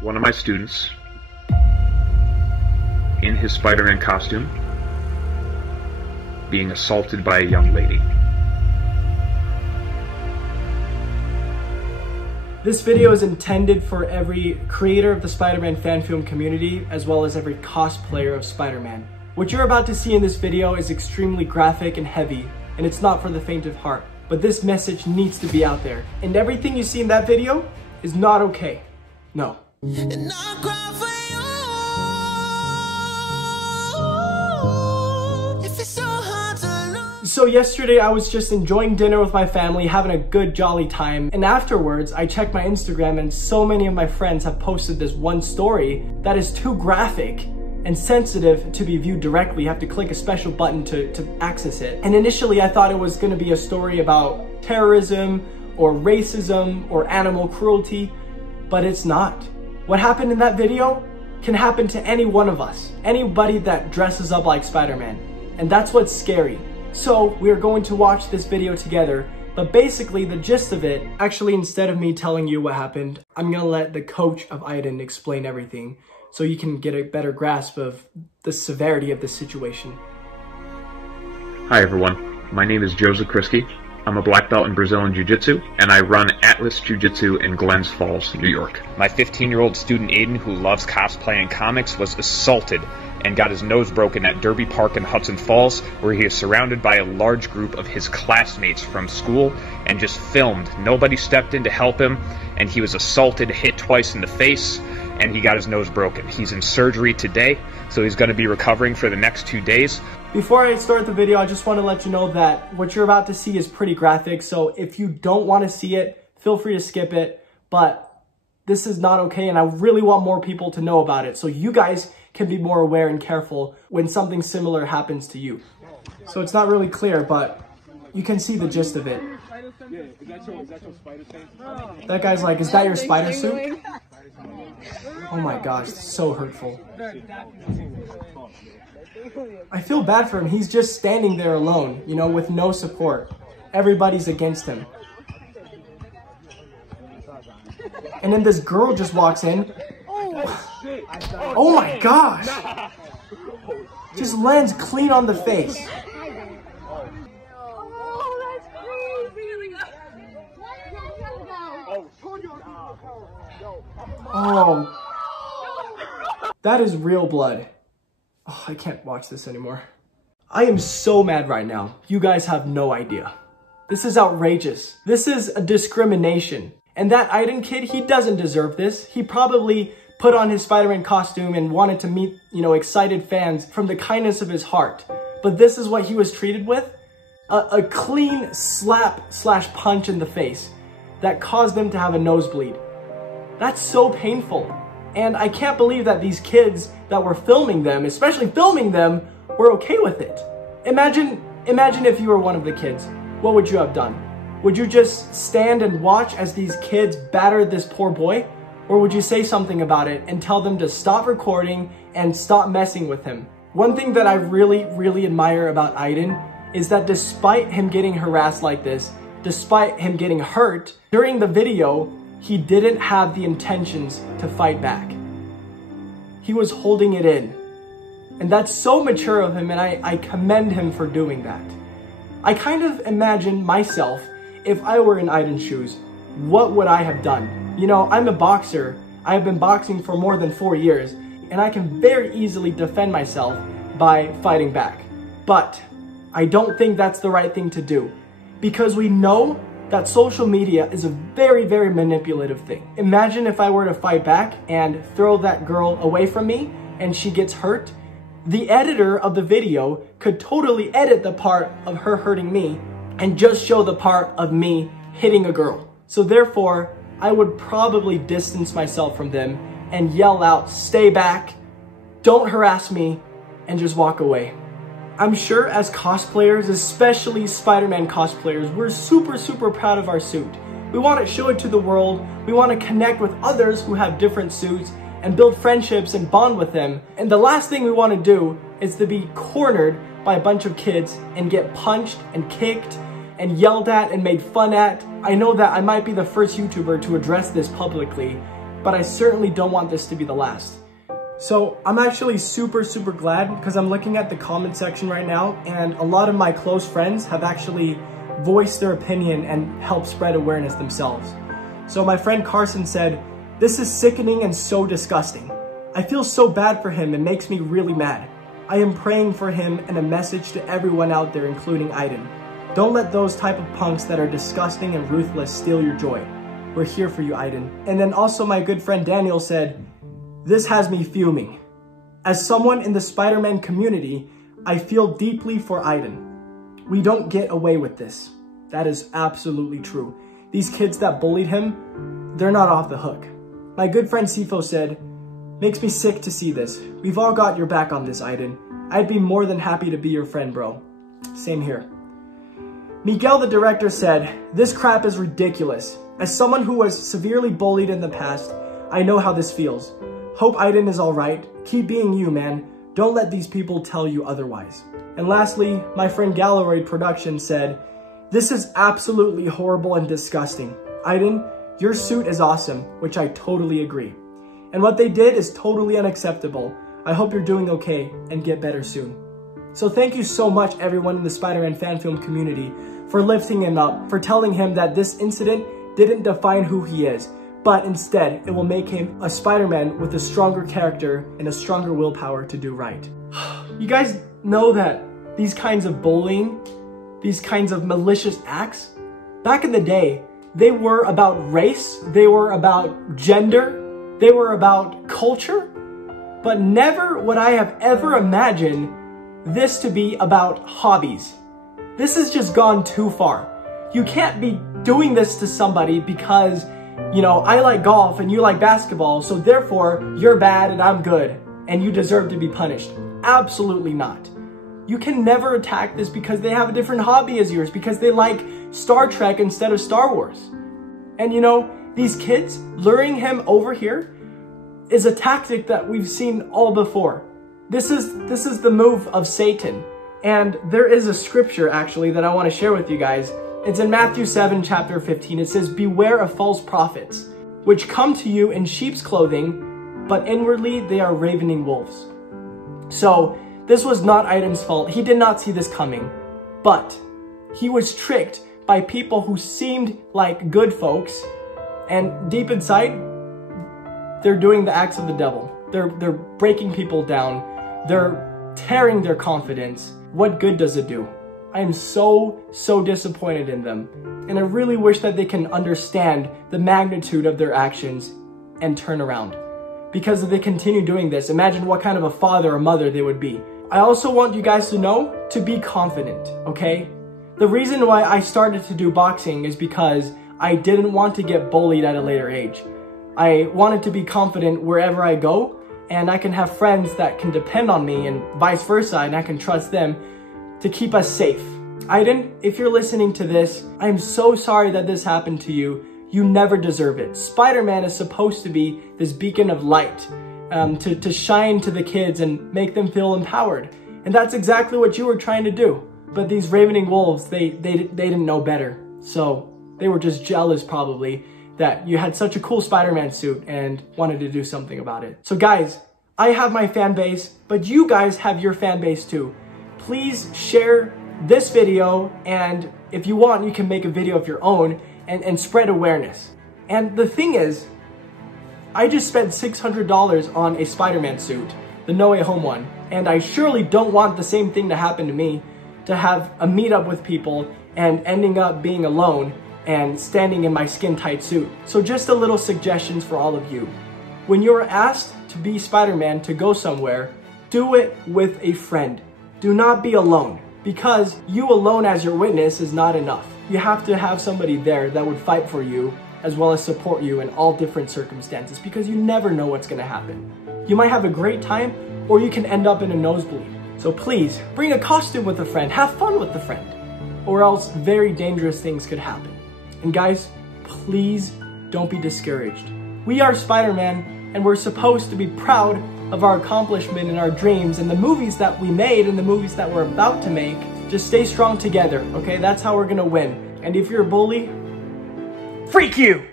one of my students in his Spider-Man costume being assaulted by a young lady. This video is intended for every creator of the Spider-Man fan film community, as well as every cosplayer of Spider-Man. What you're about to see in this video is extremely graphic and heavy, and it's not for the faint of heart. But this message needs to be out there. And everything you see in that video is not okay. No. So yesterday I was just enjoying dinner with my family, having a good jolly time, and afterwards I checked my Instagram and so many of my friends have posted this one story that is too graphic and sensitive to be viewed directly. You have to click a special button to access it. And initially I thought it was going to be a story about terrorism or racism or animal cruelty, but it's not. What happened in that video can happen to any one of us, anybody that dresses up like Spider-Man, and that's what's scary. So we are going to watch this video together, but basically the gist of it, actually instead of me telling you what happened, I'm gonna let the coach of Aydin explain everything so you can get a better grasp of the severity of the situation. Hi everyone, my name is Joseph Krisky. I'm a black belt in Brazilian Jiu-Jitsu, and I run Atlas Jiu-Jitsu in Glens Falls, New York. My 15-year-old student Aydin, who loves cosplay and comics, was assaulted and got his nose broken at Derby Park in Hudson Falls, where he is surrounded by a large group of his classmates from school and just filmed. Nobody stepped in to help him, and he was assaulted, hit twice in the face, and he got his nose broken. He's in surgery today, so he's going to be recovering for the next 2 days. Before I start the video, I just want to let you know that what you're about to see is pretty graphic, so if you don't want to see it, feel free to skip it, but this is not okay, and I really want more people to know about it, so you guys can be more aware and careful when something similar happens to you. So it's not really clear, but you can see the gist of it. That guy's like, is that your spider suit? Oh my gosh, so hurtful. I feel bad for him. He's just standing there alone, you know, with no support. Everybody's against him. And then this girl just walks in. Oh my gosh! Just lands clean on the face. Oh. That is real blood. Oh, I can't watch this anymore. I am so mad right now. You guys have no idea. This is outrageous. This is a discrimination. And that Aydin kid, he doesn't deserve this. He probably put on his Spider-Man costume and wanted to meet, you know, excited fans from the kindness of his heart. But this is what he was treated with? A clean slap/punch in the face that caused him to have a nosebleed. That's so painful. And I can't believe that these kids that were filming them, especially filming them, were okay with it. Imagine if you were one of the kids. What would you have done? Would you just stand and watch as these kids battered this poor boy? Or would you say something about it and tell them to stop recording and stop messing with him? One thing that I really admire about Aydin is that despite him getting harassed like this, despite him getting hurt, during the video, he didn't have the intentions to fight back. He was holding it in. And that's so mature of him, and I commend him for doing that. I kind of imagine myself, if I were in Aydin's shoes, what would I have done? You know, I'm a boxer. I have been boxing for more than 4 years, and I can very easily defend myself by fighting back. But I don't think that's the right thing to do, because we know that social media is a very manipulative thing. Imagine if I were to fight back and throw that girl away from me and she gets hurt. The editor of the video could totally edit the part of her hurting me and just show the part of me hitting a girl. So therefore, I would probably distance myself from them and yell out, "Stay back, don't harass me," and just walk away. I'm sure as cosplayers, especially Spider-Man cosplayers, we're super proud of our suit. We want to show it to the world. We want to connect with others who have different suits and build friendships and bond with them. And the last thing we want to do is to be cornered by a bunch of kids and get punched and kicked and yelled at and made fun at. I know that I might be the first YouTuber to address this publicly, but I certainly don't want this to be the last. So I'm actually super glad because I'm looking at the comment section right now, and a lot of my close friends have actually voiced their opinion and helped spread awareness themselves. So my friend Carson said, "This is sickening and so disgusting. I feel so bad for him, it makes me really mad. I am praying for him, and a message to everyone out there, including Aydin. Don't let those type of punks that are disgusting and ruthless steal your joy. We're here for you, Aydin." And then also my good friend Daniel said, "This has me fuming. As someone in the Spider-Man community, I feel deeply for Aydin. We don't get away with this." That is absolutely true. These kids that bullied him, they're not off the hook. My good friend Sifo said, "Makes me sick to see this. We've all got your back on this, Aydin. I'd be more than happy to be your friend, bro." Same here. Miguel, the director, said, "This crap is ridiculous. As someone who was severely bullied in the past, I know how this feels. Hope Aydin is alright. Keep being you, man. Don't let these people tell you otherwise." And lastly, my friend Galloroid Production said, "This is absolutely horrible and disgusting. Aydin, your suit is awesome," which I totally agree. "And what they did is totally unacceptable. I hope you're doing okay and get better soon." So thank you so much everyone in the Spider-Man fan film community for lifting him up, for telling him that this incident didn't define who he is, but instead it will make him a Spider-Man with a stronger character and a stronger willpower to do right. You guys know that these kinds of bullying, these kinds of malicious acts, back in the day, they were about race, they were about gender, they were about culture, but never would I have ever imagined this to be about hobbies. This has just gone too far. You can't be doing this to somebody because, you know, I like golf and you like basketball, so therefore you're bad and I'm good and you deserve to be punished. Absolutely not. You can never attack this because they have a different hobby as yours, because they like Star Trek instead of Star Wars. And you know, these kids luring him over here is a tactic that we've seen all before. This is the move of Satan. And there is a scripture actually that I want to share with you guys. It's in Matthew 7, chapter 15. It says, "Beware of false prophets, which come to you in sheep's clothing, but inwardly they are ravening wolves." So this was not Aydin's fault. He did not see this coming, but he was tricked by people who seemed like good folks, and deep inside, they're doing the acts of the devil. They're breaking people down. They're tearing their confidence. What good does it do? I am so disappointed in them. And I really wish that they can understand the magnitude of their actions and turn around. Because if they continue doing this, imagine what kind of a father or mother they would be. I also want you guys to know to be confident, okay? The reason why I started to do boxing is because I didn't want to get bullied at a later age. I wanted to be confident wherever I go, and I can have friends that can depend on me and vice versa, and I can trust them to keep us safe. Aydin, if you're listening to this, I am so sorry that this happened to you. You never deserve it. Spider-Man is supposed to be this beacon of light, to shine to the kids and make them feel empowered. And that's exactly what you were trying to do. But these ravening wolves, they didn't know better. So they were just jealous probably that you had such a cool Spider-Man suit and wanted to do something about it. So guys, I have my fan base, but you guys have your fan base too. Please share this video, and if you want, you can make a video of your own and spread awareness. And the thing is, I just spent $600 on a Spider-Man suit, the No Way Home one, and I surely don't want the same thing to happen to me, to have a meetup with people and ending up being alone and standing in my skin-tight suit. So just a little suggestions for all of you. When you're asked to be Spider-Man to go somewhere, do it with a friend. Do not be alone, because you alone as your witness is not enough. You have to have somebody there that would fight for you as well as support you in all different circumstances, because you never know what's gonna happen. You might have a great time, or you can end up in a nosebleed. So please, bring a costume with a friend, have fun with the friend, or else very dangerous things could happen. And guys, please don't be discouraged. We are Spider-Man, and we're supposed to be proud of our accomplishment and our dreams and the movies that we made and the movies that we're about to make. Just stay strong together, okay? That's how we're gonna win. And if you're a bully, freak you!